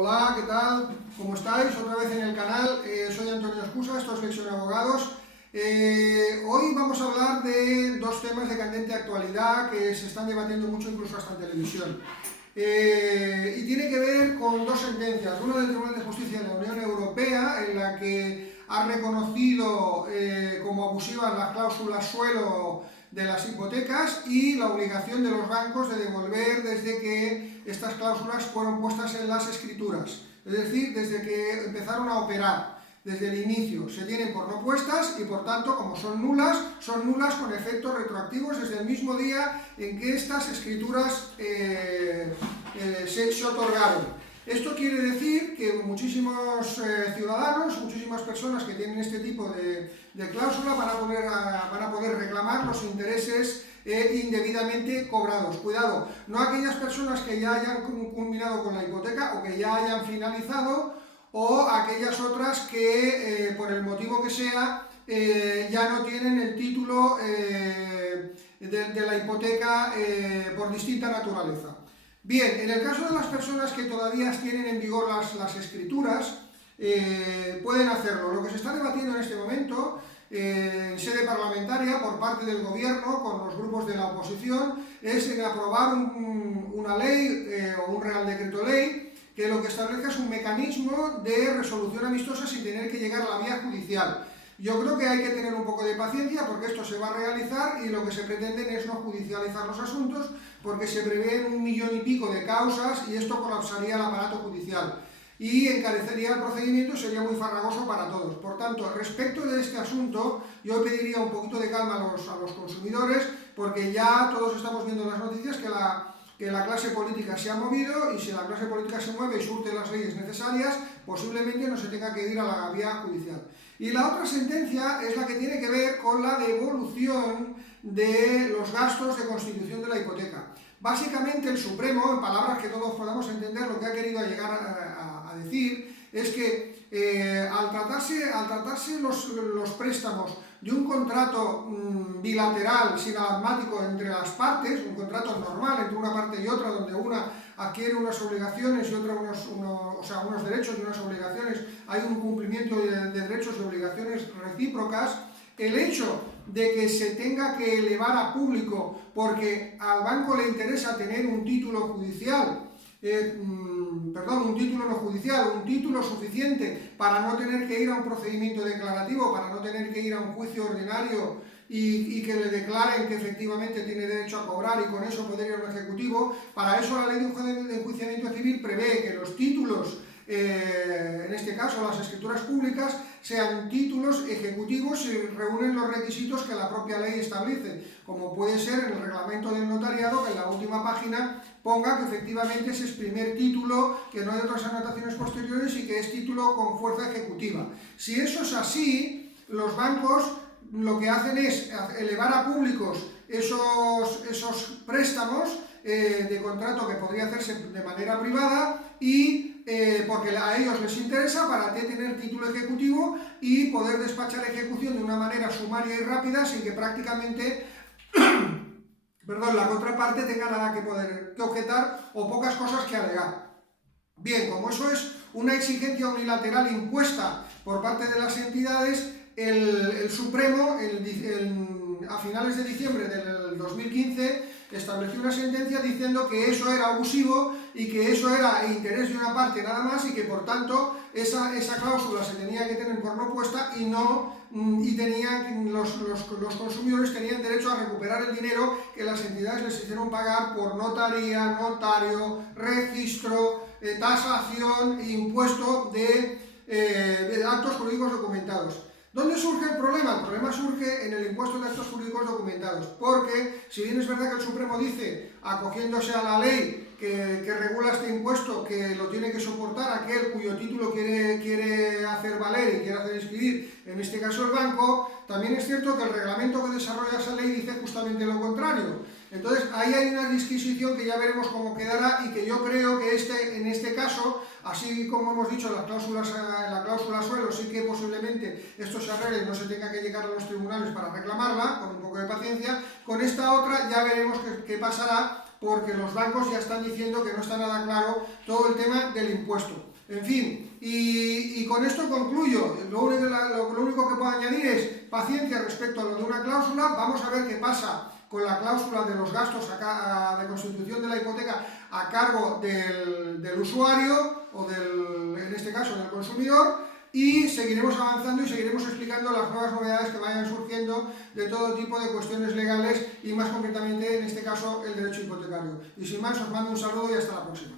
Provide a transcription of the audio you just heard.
Hola, ¿qué tal? ¿Cómo estáis? Otra vez en el canal. Soy Antonio Escusa, esto es Lección de Abogados. Hoy vamos a hablar de dos temas de candente actualidad que se están debatiendo mucho, incluso hasta en televisión. Y tiene que ver con dos sentencias. Una del Tribunal de Justicia de la Unión Europea, en la que ha reconocido como abusivas las cláusulas suelo de las hipotecas y la obligación de los bancos de devolver desde que estas cláusulas fueron puestas en las escrituras, es decir, desde que empezaron a operar, desde el inicio. Se tienen por no puestas y por tanto, como son nulas con efectos retroactivos desde el mismo día en que estas escrituras se otorgaron. Esto quiere decir que muchísimos ciudadanos, muchísimas personas que tienen este tipo de cláusula van a poder reclamar los intereses indebidamente cobrados. Cuidado, no aquellas personas que ya hayan culminado con la hipoteca o que ya hayan finalizado, o aquellas otras que por el motivo que sea ya no tienen el título de la hipoteca por distinta naturaleza. Bien, en el caso de las personas que todavía tienen en vigor las escrituras, pueden hacerlo. Lo que se está debatiendo en este momento en sede parlamentaria por parte del gobierno con los grupos de la oposición es en aprobar una ley o un real decreto ley que lo que establezca es un mecanismo de resolución amistosa sin tener que llegar a la vía judicial. Yo creo que hay que tener un poco de paciencia porque esto se va a realizar y lo que se pretende es no judicializar los asuntos porque se prevén 1 millón y pico de causas y esto colapsaría el aparato judicial y encarecería el procedimiento y sería muy farragoso para todos. Por tanto, respecto de este asunto, yo pediría un poquito de calma a los consumidores porque ya todos estamos viendo en las noticias que la clase política se ha movido y si la clase política se mueve y surte las leyes necesarias, posiblemente no se tenga que ir a la vía judicial. Y la otra sentencia es la que tiene que ver con la devolución de los gastos de constitución de la hipoteca. Básicamente el Supremo, en palabras que todos podamos entender, lo que ha querido llegar a decir es que al tratarse los préstamos de un contrato bilateral sinalagmático entre las partes, un contrato normal entre una parte y otra, donde una adquiere unas obligaciones y otra unos derechos y unas obligaciones, hay un cumplimiento de derechos y obligaciones recíprocas, el hecho de que se tenga que elevar a público porque al banco le interesa tener un título judicial, un título suficiente para no tener que ir a un procedimiento declarativo, para no tener que ir a un juicio ordinario y que le declaren que efectivamente tiene derecho a cobrar y con eso poder ir a un ejecutivo. Para eso la ley de enjuiciamiento civil prevé que los títulos, en este caso las escrituras públicas, sean títulos ejecutivos y reúnen los requisitos que la propia ley establece, como puede ser en el reglamento del notariado, que en la última página ponga que efectivamente ese es primer título, que no hay otras anotaciones posteriores y que es título con fuerza ejecutiva. Si eso es así, los bancos lo que hacen es elevar a públicos esos préstamos de contrato que podría hacerse de manera privada y porque a ellos les interesa para tener título ejecutivo y poder despachar ejecución de una manera sumaria y rápida sin que prácticamente la contraparte tenga nada que objetar o pocas cosas que alegar. Bien, como eso es una exigencia unilateral impuesta por parte de las entidades, el Supremo a finales de diciembre del 2015 estableció una sentencia diciendo que eso era abusivo y que eso era interés de una parte nada más y que por tanto esa cláusula se tenía que tener por no puesta y los consumidores tenían derecho a recuperar el dinero que las entidades les hicieron pagar por notaría, notario, registro, tasación e impuesto de actos jurídicos documentados. ¿Dónde surge el problema? El problema surge en el impuesto de actos jurídicos documentados, porque si bien es verdad que el Supremo dice, acogiéndose a la ley que regula este impuesto, que lo tiene que soportar aquel cuyo título quiere hacer valer y quiere hacer inscribir, en este caso el banco, también es cierto que el reglamento que desarrolla esa ley dice justamente lo contrario. Entonces ahí hay una disquisición que ya veremos cómo quedará y que yo creo que en este caso, así como hemos dicho, la cláusula suelo, sí que posiblemente esto se arregle y no se tenga que llegar a los tribunales para reclamarla, con un poco de paciencia. Con esta otra ya veremos qué pasará, porque los bancos ya están diciendo que no está nada claro todo el tema del impuesto. En fin, y con esto concluyo. Lo único que puedo añadir es paciencia respecto a lo de una cláusula. Vamos a ver qué pasa con la cláusula de los gastos de constitución de la hipoteca a cargo del usuario, o en este caso del consumidor, y seguiremos avanzando y seguiremos explicando las nuevas novedades que vayan surgiendo de todo tipo de cuestiones legales y más concretamente en este caso el derecho hipotecario. Y sin más, os mando un saludo y hasta la próxima.